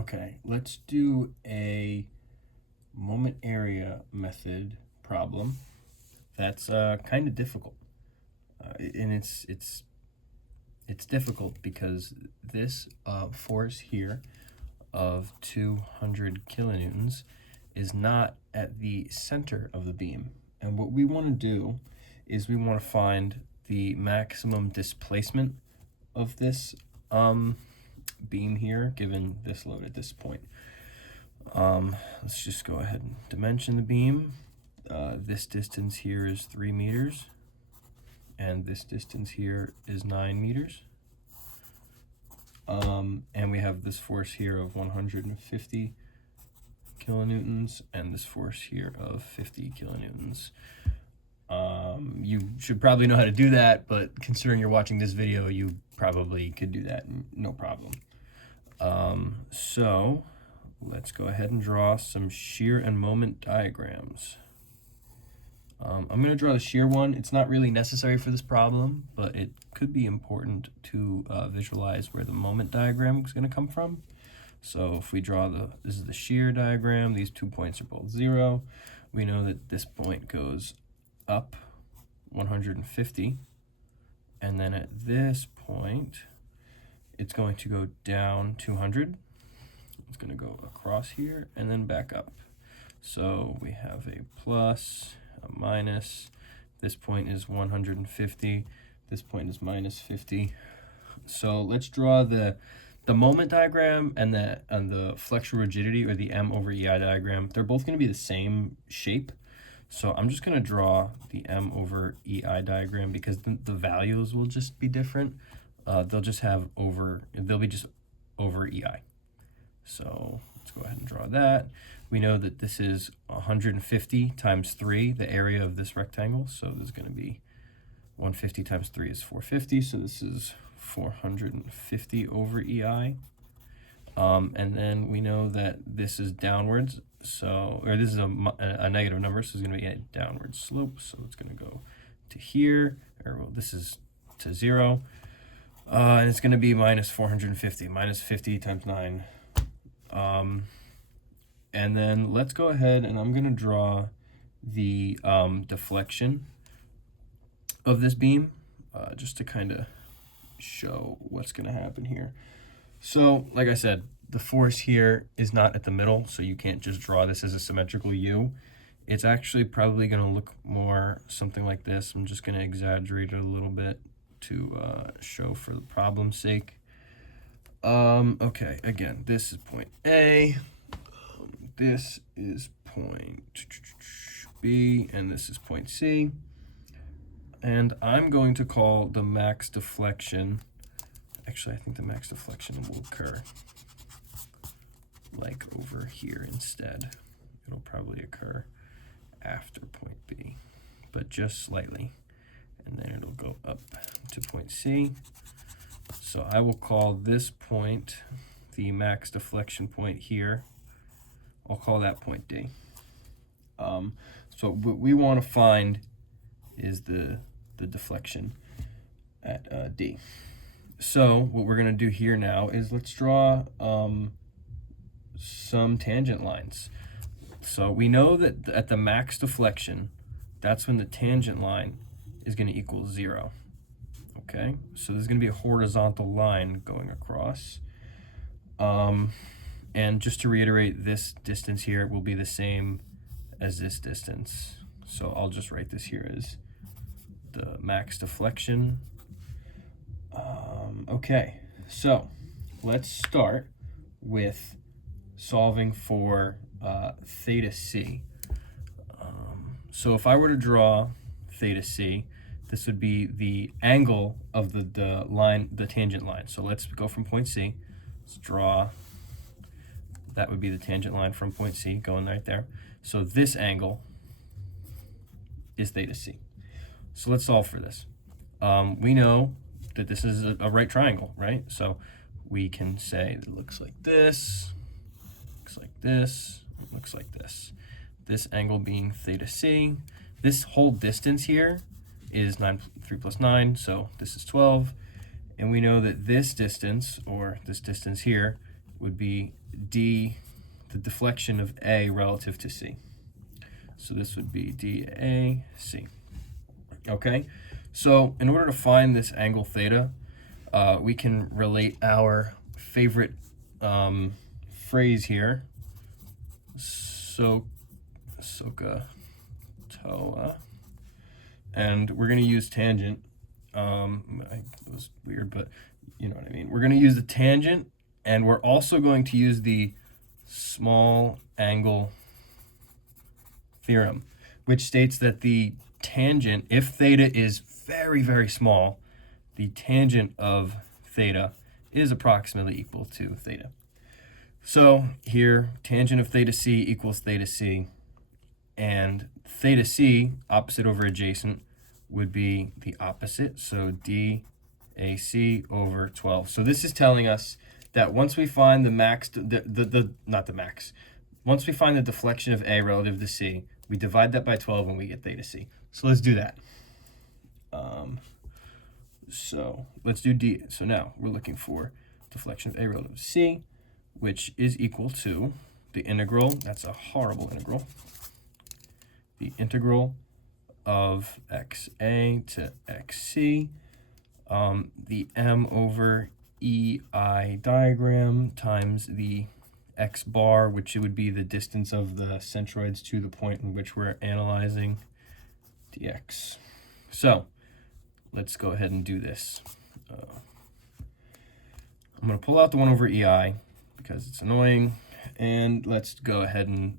Okay, let's do a moment area method problem that's kind of difficult. And it's difficult because this force here of 200 kilonewtons is not at the center of the beam. And what we want to do is we want to find the maximum displacement of this beam here given this load at this point. Let's just go ahead and dimension the beam. This distance here is 3 meters, and this distance here is 9 meters. And we have this force here of 150 kilonewtons and this force here of 50 kilonewtons. You should probably know how to do that, but considering you're watching this video, you probably could do that no problem. So let's go ahead and draw some shear and moment diagrams. I'm going to draw the shear one. It's not really necessary for this problem, but it could be important to visualize where the moment diagram is going to come from. So if we draw this is the shear diagram, these 2 points are both 0. We know that this point goes up 150, and then at this point, it's going to go down 200. It's going to go across here and then back up. So we have a plus, a minus. This point is 150. This point is minus 50. So let's draw the moment diagram and the flexural rigidity, or the M over EI diagram. They're both going to be the same shape. So I'm just going to draw the M over EI diagram because the values will just be different. They'll be just over EI. So let's go ahead and draw that. We know that this is 150 times 3, the area of this rectangle. So there's going to be 150 times 3 is 450. So this is 450 over EI. And then we know that this is downwards. Or this is a negative number, so it's going to be a downward slope. So it's going to go to here, this is to 0. And it's going to be minus 450, minus 50 times 9. And then let's go ahead and I'm going to draw the deflection of this beam just to kind of show what's going to happen here. So like I said, the force here is not at the middle, so you can't just draw this as a symmetrical U. It's actually probably going to look more something like this. I'm just going to exaggerate it a little bit to show for the problem's sake. Okay, again, this is point A, this is point B, and this is point C. And I'm going to call the max deflection, actually I think the max deflection will occur like over here instead. It'll probably occur after point B, but just slightly. And then it'll go up to point C. So I will call this point the max deflection point here. I'll call that point D. So what we want to find is the deflection at D. So what we're going to do here now is let's draw some tangent lines. So we know that at the max deflection, that's when the tangent line is going to equal 0. Okay, so there's going to be a horizontal line going across. And just to reiterate, this distance here will be the same as this distance. So I'll just write this here as the max deflection. Okay, so let's start with solving for theta C. So if I were to draw theta C, this would be the angle of the tangent line. So let's go from point C. Let's draw, that would be the tangent line from point C going right there. So this angle is theta C. So let's solve for this. We know that this is a right triangle, right? So we can say it looks like this, looks like this, it looks like this. This angle being theta C. This whole distance here is 3 plus 9, so this is 12. And we know that this distance, or this distance here, would be d, the deflection of A relative to C. So this would be DAC. Okay, so in order to find this angle theta, we can relate our favorite phrase here, SOHCAHTOA, and we're going to use tangent. It was weird, but you know what I mean. We're going to use the tangent, and we're also going to use the small angle theorem, which states that the tangent, if theta is very, very small, the tangent of theta is approximately equal to theta. So here, tangent of theta c equals theta c, and theta c, opposite over adjacent, would be the opposite, so DAC over 12. So this is telling us that once we find the max, once we find the deflection of A relative to C, we divide that by 12 and we get theta c. So let's do that. So let's do D. So now we're looking for deflection of A relative to C, which is equal to the integral, that's a horrible integral, the integral of XA to XC, the M over EI diagram times the X bar, which would be the distance of the centroids to the point in which we're analyzing, dx. So let's go ahead and do this. I'm going to pull out the 1 over EI because it's annoying, and let's go ahead and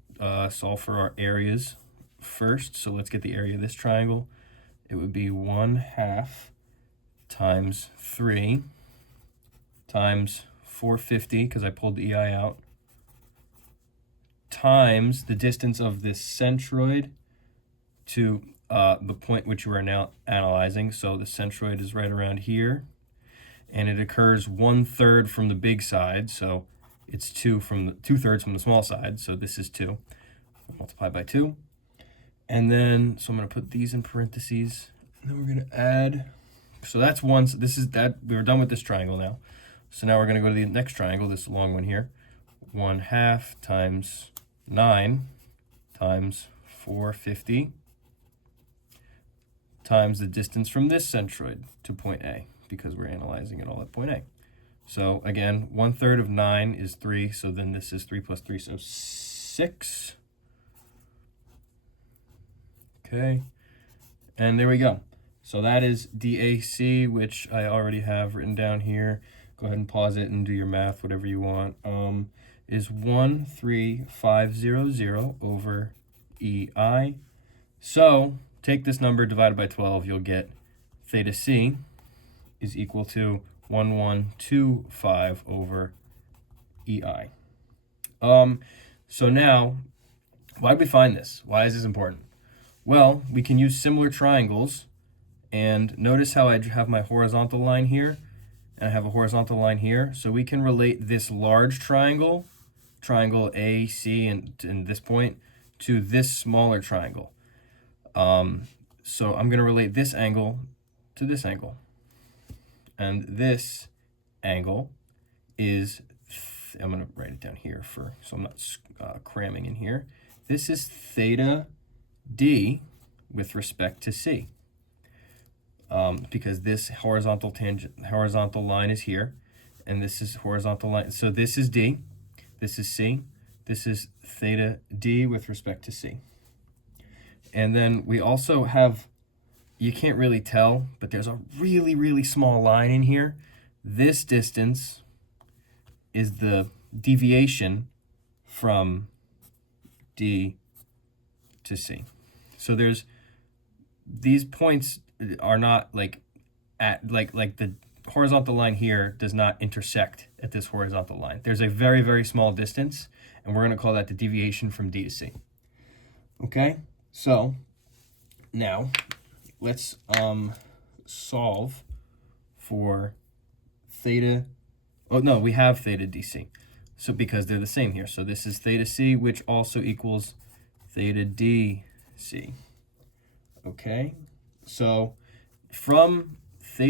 solve for our areas first. So let's get the area of this triangle. It would be 1/2 times 3 times 450, because I pulled the EI out, times the distance of this centroid to the point which you are now analyzing. So the centroid is right around here, and it occurs 1/3 from the big side, so it's 2/3 from the small side, so this is 2. Multiply by 2. And then, so I'm going to put these in parentheses, and then we're going to add, so that's 1, so this is that, we were done with this triangle now. So now we're going to go to the next triangle, this long one here, 1/2 times 9 times 450 times the distance from this centroid to point A, because we're analyzing it all at point A. So again, 1/3 of 9 is 3, so then this is 3 plus 3, so 6. Okay, and there we go. So that is DAC, which I already have written down here. Go ahead and pause it and do your math, whatever you want. Is 13500 over EI. So take this number divided by 12, you'll get theta c is equal to 1125 over EI. So now, why did we find this? Why is this important? Well, we can use similar triangles, and notice how I have my horizontal line here, and I have a horizontal line here. So we can relate this large triangle, triangle AC and this point, to this smaller triangle. So I'm going to relate this angle to this angle. And this angle is, I'm going to write it down here so I'm not cramming in here. This is theta D with respect to C. Because this horizontal line is here, and this is horizontal line. So this is D, this is C, this is theta D with respect to C. And then we also have, you can't really tell, but there's a really, really small line in here. This distance is the deviation from D to C. So there's, these points are not like the horizontal line here does not intersect at this horizontal line. There's a very, very small distance, and we're going to call that the deviation from D to C. Okay, so now let's solve for theta. Oh no, we have theta DC. So because they're the same here. So this is theta C, which also equals theta DC. Okay, so from